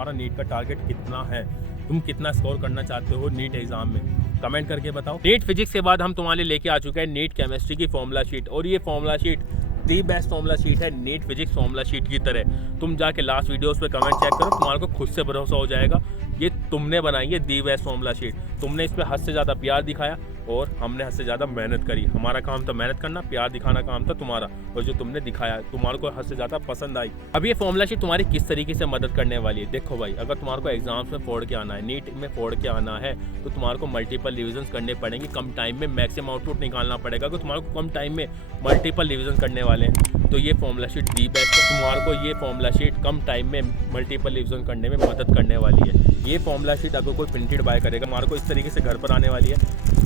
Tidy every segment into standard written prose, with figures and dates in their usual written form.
तुम्हारा नीट का टारगेट कितना है, तुम कितना स्कोर करना चाहते हो नीट एग्जाम में, कमेंट करके बताओ। नीट फिजिक्स के बाद हम तुम्हारे लेके आ चुके हैं नीट केमिस्ट्री की फॉर्मूला शीट, और ये formula sheet the best formula sheet है नीट फिजिक्स फॉर्मूला शीट की तरह। तुम जाके लास्ट वीडियोस पे कमेंट चेक करो, तुम्हारे को खुद से भरोसा हो जाएगा ये तुमने बनाई है दी बेस्ट फॉर्मूला शीट। तुमने इस पर हद से ज़्यादा प्यार दिखाया और हमने हद से ज़्यादा मेहनत करी। हमारा काम था मेहनत करना, प्यार दिखाना काम था तुम्हारा, और जो तुमने दिखाया तुम्हारे को हद से ज़्यादा पसंद आई। अब ये फॉर्मूला शीट तुम्हारी किस तरीके से मदद करने वाली है, देखो भाई, अगर तुम्हारे को एग्जाम्स में फोड़ के आना है, नीट में फोड़ के आना है, तो तुम्हारे को मल्टीपल रिविजन करने पड़ेंगे, कम टाइम में मैक्सिमम आउटपुट निकालना पड़ेगा। अगर तुम्हारे को कम टाइम में मल्टीपल रिविजन करने वाले हैं तो ये फॉर्मूला शीट दी बेस्ट है। तुम्हारे को ये फॉर्मूला शीट कम टाइम में मल्टीपल रिविजन करने में मदद करने वाली है। ये फॉर्मूला शीट अगर कोई प्रिंटेड बाय करेगा तुम्हारे को इस तरीके से घर पर आने वाली है।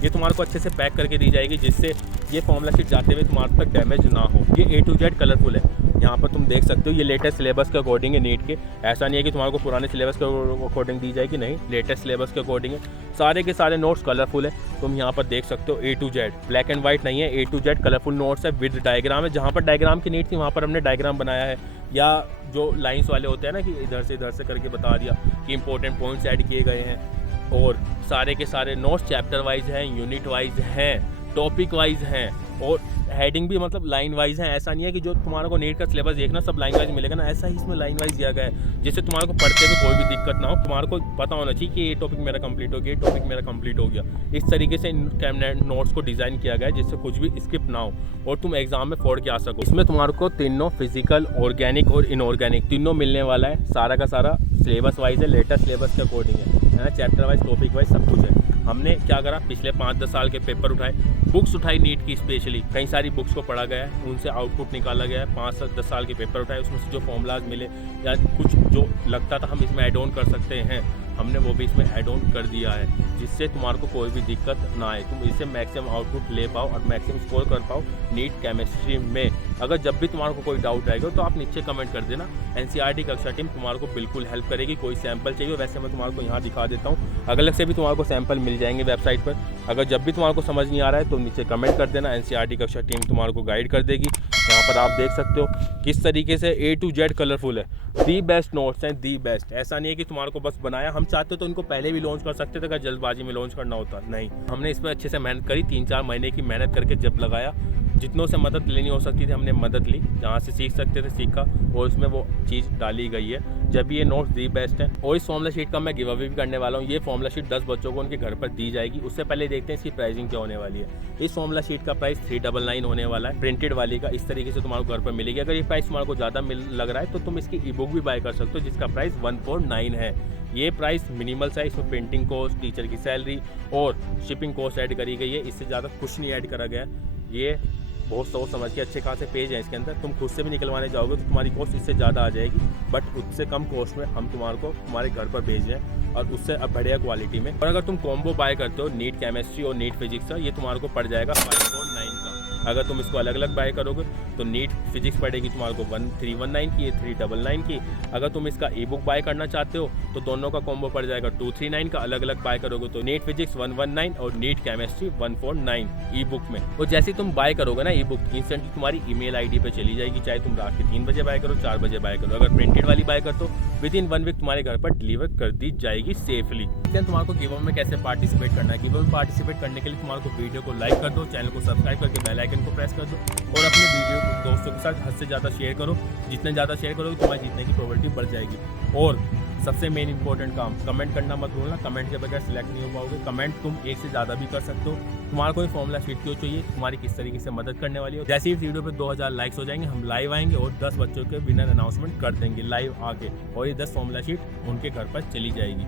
ये तुम्हारे को अच्छे से पैक करके दी जाएगी, जिससे ये फॉर्मूला शीट जाते हुए तुम्हारे तक डैमेज ना हो। ये A to Z कलरफुल है, यहाँ पर तुम देख सकते हो। ये लेटेस्ट सिलेबस के अकॉर्डिंग है नीट के, ऐसा नहीं है कि तुम्हारे को पुराने सिलेबस के अकॉर्डिंग दी जाएगी, नहीं, लेटेस्ट सिलेबस के अकॉर्डिंग है। सारे के सारे नोट्स कलरफुल है, तुम यहाँ पर देख सकते हो A to Z, black and white नहीं है, A to Z colourful notes है विद डायग्राम है। जहाँ पर डायग्राम की नीड थी वहाँ पर हमने डायग्राम बनाया है, या जो लाइंस वाले होते हैं ना कि इधर से करके बता दिया कि इंपॉर्टेंट पॉइंट्स ऐड किए गए हैं। और सारे के सारे नोट्स चैप्टर वाइज हैं, यूनिट वाइज हैं, टॉपिक वाइज हैं, और हेडिंग भी मतलब लाइन वाइज है। ऐसा नहीं है कि जो तुम्हारे को नीट का सिलेबस देखना सब लाइन वाइज मिलेगा ना, ऐसा ही इसमें लाइन वाइज दिया गया है, जिससे तुम्हारे को पढ़ते हुए कोई भी दिक्कत ना हो। तुम्हारे को पता होना चाहिए कि ये टॉपिक मेरा कंप्लीट हो गया, ये टॉपिक मेरा कंप्लीट हो गया। इस तरीके से नोट्स को डिज़ाइन किया गया है जिससे कुछ भी स्किप ना हो और तुम एग्जाम में फोड़ के आ सको। इसमें तुम्हारे को तीनों फिजिकल, ऑर्गेनिक और इनऑर्गेनिक तीनों मिलने वाला है। सारा का सारा सिलेबस वाइज है, लेटेस्ट सिलेबस के अकॉर्डिंग है ना, चैप्टर वाइज, टॉपिक वाइज सब कुछ है। हमने क्या करा, पिछले 5-10 साल के पेपर उठाए, बुक्स उठाई नीट की स्पेशली, कई सारी बुक्स को पढ़ा गया है, उनसे आउटपुट निकाला गया है। 5-10 साल के पेपर उठाए, उसमें से जो फॉर्मूलाज मिले या कुछ जो लगता था हम इसमें ऐड ऑन कर सकते हैं, हमने वो भी इसमें ऐड ऑन कर दिया है, जिससे तुम्हारे को कोई भी दिक्कत ना आए, तुम इससे मैक्सिमम आउटपुट ले पाओ और मैक्सिमम स्कोर कर पाओ नीट केमिस्ट्री में। अगर जब भी तुम्हारे को कोई डाउट आएगा तो आप नीचे कमेंट कर देना, NCERT कक्षा टीम तुम्हारे को बिल्कुल हेल्प करेगी। कोई सैंपल चाहिए वैसे मैं तुम्हारे को यहाँ दिखा देता हूँ, अलग से भी तुम्हारे को सैंपल मिल जाएंगे वेबसाइट पर। अगर जब भी तुम्हारे को समझ नहीं आ रहा है तो नीचे कमेंट कर देना, NCERT कक्षा टीम तुम्हारे को गाइड कर देगी। यहाँ पर आप देख सकते हो किस तरीके से A to Z कलरफुल है, दी बेस्ट नोट्स हैं, दी बेस्ट। ऐसा नहीं है कि तुम्हारे को बस बनाया, हम चाहते तो इनको पहले भी लॉन्च कर सकते थे अगर जल्दबाजी में लॉन्च करना होता, नहीं, हमने इसमें अच्छे से मेहनत करी, 3-4 महीने की मेहनत करके जब लगाया, जितनों से मदद लेनी हो सकती थी हमने मदद ली, जहाँ से सीख सकते थे सीखा, और इसमें वो चीज़ डाली गई है। जब ये नोट्स दी बेस्ट है। और इस फॉर्मूला शीट का मैं गिव अवे भी करने वाला हूँ। ये फॉर्मूला शीट 10 बच्चों को उनके घर पर दी जाएगी। उससे पहले देखते हैं इसकी प्राइसिंग क्या होने वाली है। इस फॉर्मूला शीट का प्राइस 399 होने वाला है, प्रिंटेड वाली का इस तरीके से तुम्हारे घर पर मिलेगी। अगर ये प्राइस तुम्हारे को ज़्यादा लग रहा है तो तुम इसकी ई बुक भी बाय कर सकते हो, जिसका प्राइस 149 है। ये प्राइस मिनिमल सा है, इसमें प्रिंटिंग कॉस्ट, टीचर की सैलरी और शिपिंग कॉस्ट ऐड करी गई है, इससे ज़्यादा कुछ नहीं ऐड करा गया। ये बहुत सोच समझ के अच्छे खासे पेज है इसके अंदर, तुम खुद से भी निकलवाने जाओगे तो तुम्हारी कॉस्ट इससे ज़्यादा आ जाएगी, बट उससे कम कॉस्ट में हम तुम्हारे को तुम्हारे घर पर भेज रहे हैं और उससे अब बढ़िया क्वालिटी में। और अगर तुम कॉम्बो बाय करते हो नीट केमिस्ट्री और नीट फिजिक्स का, ये तुम्हारे को पड़ जाएगा 549 का। अगर तुम इसको अलग अलग बाय करोगे तो नीट फिजिक्स पड़ेगी तुम्हारे को 1319 की, 399 की। अगर तुम इसका ई बुक बाय करना चाहते हो तो दोनों का कॉम्बो पड़ जाएगा 239 का। अलग अलग बाय करोगे तो नीट फिजिक्स 119 और नीट केमिस्ट्री 149 ई बुक में। और जैसे तुम बाय करोगे ना ई बुक, इंस्टेंटली तुम्हारी ईमेल आईडी पे चली जाएगी, चाहे तुम रात के 3 बजे बाय करो, 4 बजे बाय करो। अगर प्रिंटेड वाली बाय करते हो विदिन 1 वीक तुम्हारे घर पर डिलीवर कर दी जाएगी सेफली। तुम्हारे को गिव अवे में कैसे पार्टिसिपेट करना है, गिव अवे में पार्टिसिपेट करने के लिए तुम्हारे को वीडियो को लाइक कर दो, चैनल को सब्सक्राइब करके बेल आइकन को प्रेस कर दो और अपने वीडियो को दोस्तों के साथ हद से ज़्यादा शेयर करो। जितने ज़्यादा शेयर करोगे तुम्हारी जीतने की प्रोबेबिलिटी बढ़ जाएगी। और सबसे मेन इंपॉर्टेंट काम, कमेंट करना मत भूलना, कमेंट के बगैर सिलेक्ट नहीं हो पाओगे। कमेंट तुम एक से ज़्यादा भी कर सकते हो। तुम्हारा कोई फॉर्मूला शीट क्यों चाहिए, तुम्हारी किस तरीके से मदद करने वाली हो। जैसे इस वीडियो पे 2000 लाइक्स हो जाएंगे, हम लाइव आएंगे और 10 बच्चों के विनर अनाउंसमेंट कर देंगे लाइव आके, और ये 10 फॉर्मूला शीट उनके घर पर चली जाएगी।